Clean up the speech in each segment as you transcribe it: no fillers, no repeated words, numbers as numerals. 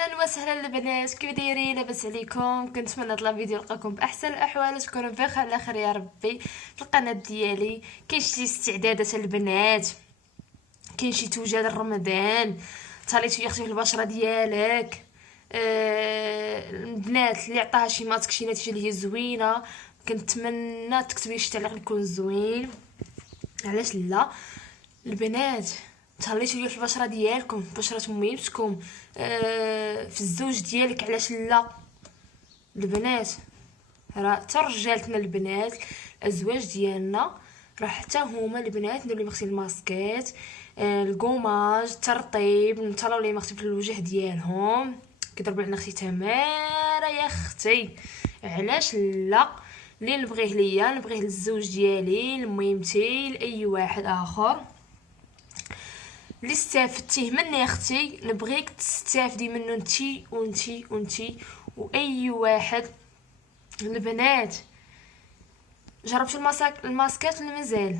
اهلا وسهلا البنات، كيف دايرين؟ لاباس عليكم؟ كنتمنى هاد الفيديو يلقاكم باحسن الاحوال، تكونوا بخير على خير يا ربي. في القناه ديالي كاين شي استعدادات البنات، كاين شي توجه لرمضان، طاليتو يا اختي في البشره ديالك. البنات اللي عطاها شي ماسك شي نتيجه اللي هي زوينه، كنتمنى تكتبي شي تعليق يكون زوين. علاش لا البنات؟ تهليتو في البشره ديالكم، بشره ميمتكم، في الزوج ديالك. علاش لا البنات؟ راه حتى رجالتنا البنات الازواج ديالنا راه حتى هما البنات نديروا لهم اختي الماسكات، الكوماج، الترطيب، نطلعوا لهم اختي في الوجه ديالهم، كيضربوا لنا اختي تماره يا اختي. علاش لا؟ اللي نبغيه ليا نبغيه للزوج ديالي، لميمتي، لاي واحد اخر اللي استفدتيه مني يا اختي نبغيك تستافدي منه انتي وانتي وانتي واي واحد. البنات جربتوا الماسكات ولا مازال؟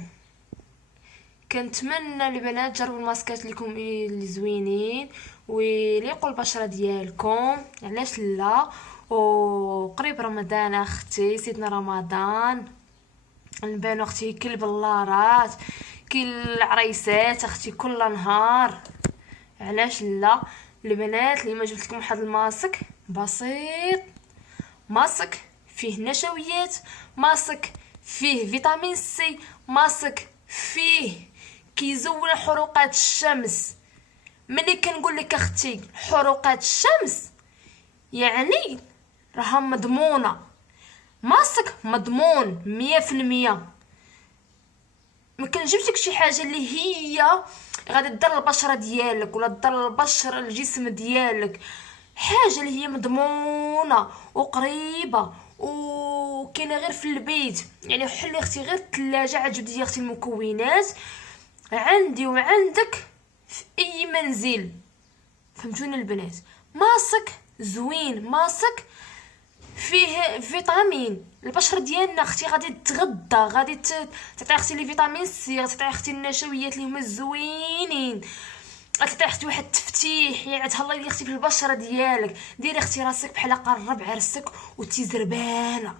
كنتمنى البنات جربوا الماسكات لكم اللي زوينين ويليقوا البشره ديالكم. علاش لا؟ وقريب رمضان اختي، سيدنا رمضان، نبانو اختي كل بلارات، كاين العريسات اختي كل نهار. علاش لا البنات؟ اللي ما جبت لكم واحد الماسك بسيط، ماسك فيه نشويات، ماسك فيه فيتامين سي، ماسك فيه كيزول حروقات الشمس. ملي كنقول لك اختي حروقات الشمس يعني راها مضمونه، ماسك مضمون 100%. ما كنجيبش لك شي حاجه اللي هي غادي تضر البشره ديالك ولا تضر البشره الجسم ديالك، حاجه اللي هي مضمونه وقريبه وكاينه غير في البيت. يعني حلي اختي غير الثلاجه، عاد جبدي يا اختي المكونات عندي وعندك في اي منزل. فهمتوني البنات؟ ماسك زوين، ماسك فيه فيتامين. البشره ديالنا اختي غادي تغذى، غادي تعطي اختي لي فيتامين سي، غتعطي اختي النشويات اللي هما زوينين، غتعطي اختي واحد التفتيح. يعني تهلاي لي اختي في البشره ديالك. ديري اختي راسك بحال قرب عرسك وتي زربانه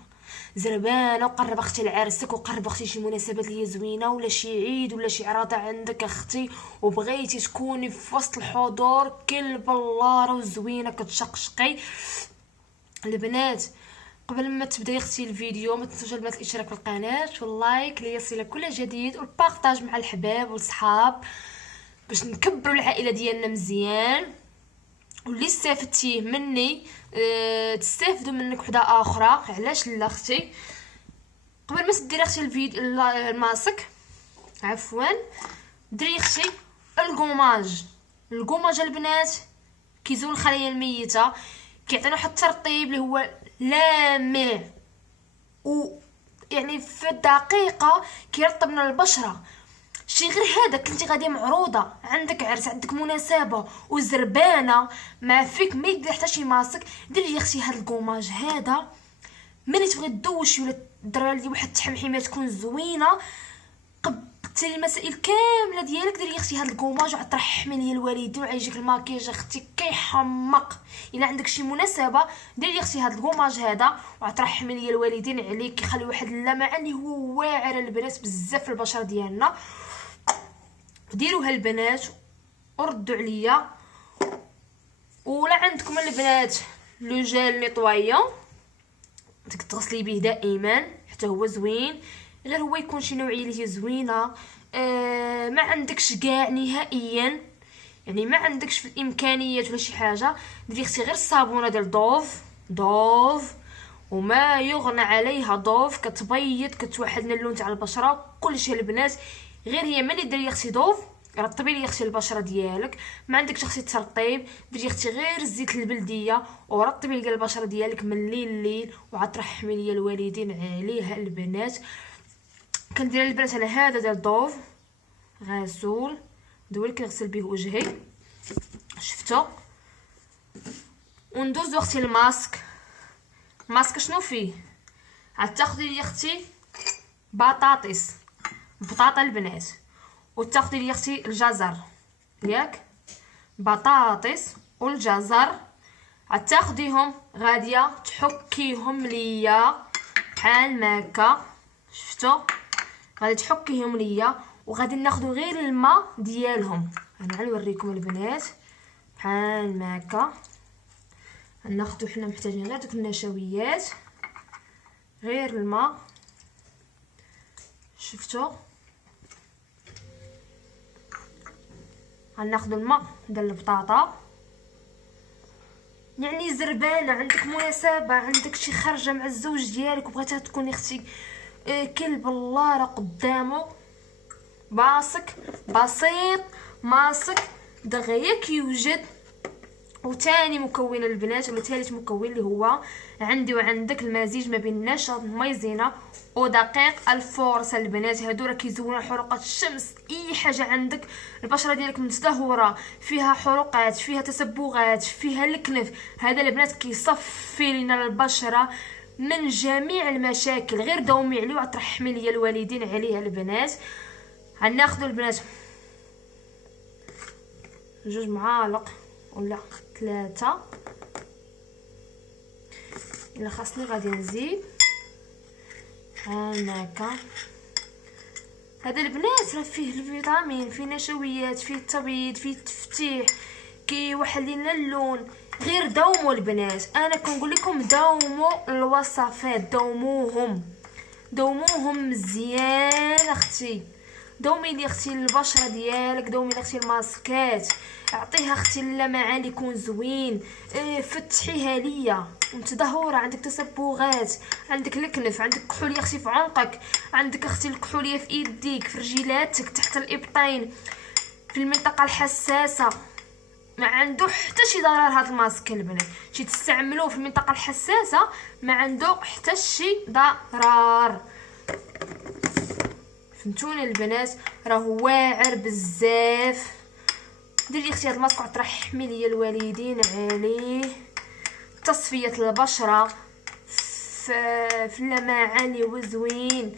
زربانه، وقرب اختي لعرسك، وقرب اختي شي مناسبات اللي هي زوينه ولا شي عيد ولا شي عراضه عندك اختي، وبغيتي تكوني في وسط الحضور كل بلاره وزوينه كتشقشقي. البنات قبل ما تبداي اختي الفيديو ما تنسوش البنات الاشتراك في القناه واللايك ليصلك كل جديد، والبارطاج مع الحباب والصحاب باش نكبروا العائله ديالنا مزيان. واللي استفدتيه مني تستافدوا منك وحده اخرى. علاش لا اختي؟ قبل ما تديري اختي الفيديو الماسك عفوا ديري اختي الكوماج البنات كيزول الخلايا الميته، كيعطينا واحد الترطيب اللي هو لامع، و يعني في دقيقه كيرطب لنا البشره. شي غير هذا كنتي غاديه معروضه، عندك عرس، عندك مناسبه وزربانه، ما فيك ما يدير حتى شي ماسك، ديري يا اختي هذا الكوماج هذا. ملي تبغي تدوشي ولا دير لي واحد التحمحيمه تكون زوينه، قبتي المسائل كامله ديالك، ديري يا اختي هذا الكوماج وترحمي ليا الوالدين وعيجيك الماكياج اختي كيحمق. الا عندك شي مناسبه ديري يا اختي هذا الكوماج هذا وترحمي ليا الوالدين عليك، كيخلي واحد اللمعه اللي هو واعر البنات بزاف في البشره ديالنا. ديروها البنات وردوا عليا. ولا عندكم البنات لو جيل نيطوايون تغسلي به دائما حتى هو زوين، غير هو يكون شي نوعيه اللي هي زوينه. ما عندكش كاع نهائيا، يعني ما عندكش في الامكانيات ولا شي حاجه، ديري اختي غير الصابونه ديال دوف وما يغنى عليها دوف، كتبيض كتوحد لنا اللون تاع البشره كلشي البنات. غير هي ملي ديري اختي دوف رطبي لي اختي البشره ديالك. ما عندكش اختي الترطيب ديري اختي غير الزيت البلديه ورطبي لي البشره ديالك من الليل وعاد ترحمي لي الوالدين عليها البنات. كندير البنات على هذا ديال الضوف غسول دول كنغسل به وجهي شفتو. وندوزو اختي الماسك شنو فيه؟ عاد تاخدي لي اختي بطاطا البنات، وتاخدي لي اختي الجزر ياك، بطاطس والجزر غتاخديهم غاديه تحكيهم ليا بحال هكا، شفتوا؟ غادي تحكيهم ليا وغادي ناخذ غير الماء ديالهم. انا غنوريكم البنات بحال هكا. غناخذوا حنا محتاجين غير دوك النشويات، غير الماء، شفتوا؟ غناخذوا الماء ديال البطاطا، يعني زربانه عندك مناسبه، عندك شي خرجه مع الزوج ديالك وبغيتها تكون اختي كلب الله راه قدامه، باسك بسيط ماسك دغيا كيوجد. وثاني مكون البنات ولا ثالث مكون اللي هو عندي وعندك المزيج ما بين نشا مايزينا ودقيق الفورس. البنات هادو راه كيزولوا حروقات الشمس، اي حاجه عندك البشره ديالك متدهوره فيها حروقات فيها تسبغات فيها الكنف، هذا البنات كيصفي لنا البشره من جميع المشاكل. غير دومي عليه وترحمي ليا الوالدين عليها البنات. غناخذوا البنات 2 معالق ولا 3 الا خاصني غادي نزيد هكا. هذا البنات راه فيه الفيتامين، فيه نشويات، فيه التبييض، فيه التفتيح، كيوحل لنا اللون. غير دوموا البنات، انا كنقول لكم دوموا الوصفات، دوموهم مزيان اختي. دومي لي اختي البشره ديالك، دومي لي اختي الماسكات، اعطيها اختي اللمعان اللي يكون زوين، فتحيها ليا. متدهوره عندك تسبغات، عندك الكنف، عندك كحوليه اختي في عنقك، عندك اختي الكحوليه في ايديك، في رجيلاتك، تحت الابطين، في المنطقه الحساسه. ما عنده حتى شي ضرر هذا الماسك البنات، شي تستعملوه في المنطقه الحساسه ما عنده حتى شي ضرر. فهمتوني البنات؟ راه واعر بزاف. ديري اختي هاد الماسك وترحمي ليا الوالدين عليه. تصفيه البشره في اللمعان اللي هو زوين.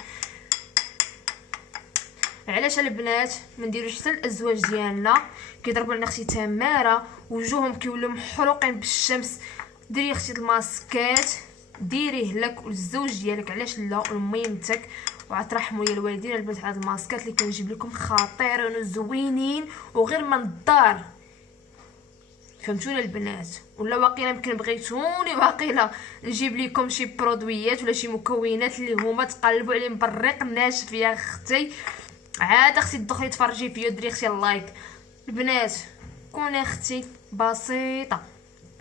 علاش البنات ما نديروش حتى الازواج ديالنا كيضربوا لنا اختي تماره وجوههم كيولوا محروقين بالشمس؟ ديري اختي الماسكات، ديريه لك والزوج ديالك، علاش لا، لميمتك، وغترحموا لي الوالدين البنات. هاد الماسكات اللي كنجيب لكم خطيرين وزوينين وغير من الدار. فهمتونا البنات؟ ولا واقيلا يمكن بغيتوني واقيلا نجيب لكم شي برودويات ولا شي مكونات اللي هما تقلبوا عليهم بالريق ناشف يا اختي، عاد اختي تدخلي تفرجي فيا وديري اختي اللايك. البنات كوني اختي بسيطه،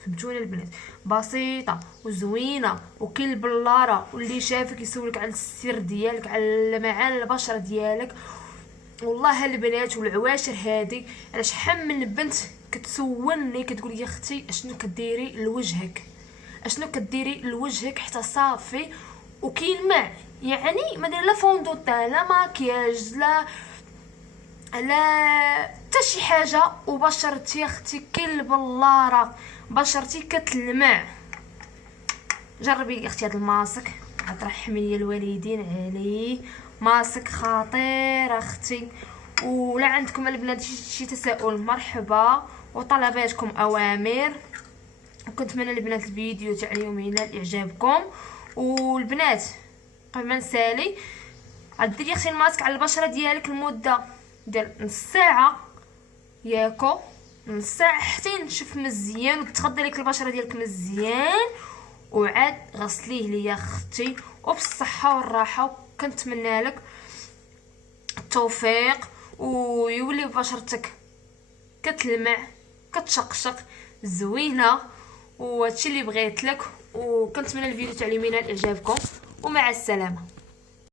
فهمتوني البنات؟ بسيطه وزوينه وكل بلاره، واللي شافك يسولك على السر ديالك، على لمعان البشره ديالك. والله البنات والعواشر هادي علاش شحال من بنت كتسولني كتقول يا اختي اشنو كديري لوجهك، اشنو كديري لوجهك حتى صافي وكيلمع، يعني ما دير لا فوندوطان لا ماكياج لا حتى شي حاجه وبشرتي اختي كالبلاره، بشرتي كتلمع. جربي لي اختي هذا الماسك، غترحمي لي الوالدين عليه. ماسك خطير اختي. ولا عندكم البنات شي تساؤل مرحبا، وطلباتكم اوامر. وكنتمنى البنات الفيديو تاع اليوم ينال اعجابكم. والبنات قبل ما نسالي، غديري اختي الماسك على البشره ديالك لمده ديال نص ساعه، ياكو نص ساعه حتى ينشف مزيان وتغطي لك البشره ديالك مزيان، وعاد غسليه ليا اختي وبالصحه والراحه. كنتمنى لك التوفيق ويولي بشرتك كتلمع كتشقشق زوينه، وهادشي اللي بغيت لك. وكنتمنى الفيديو تاع اليوم ينال اعجابكم، ومع السلامه.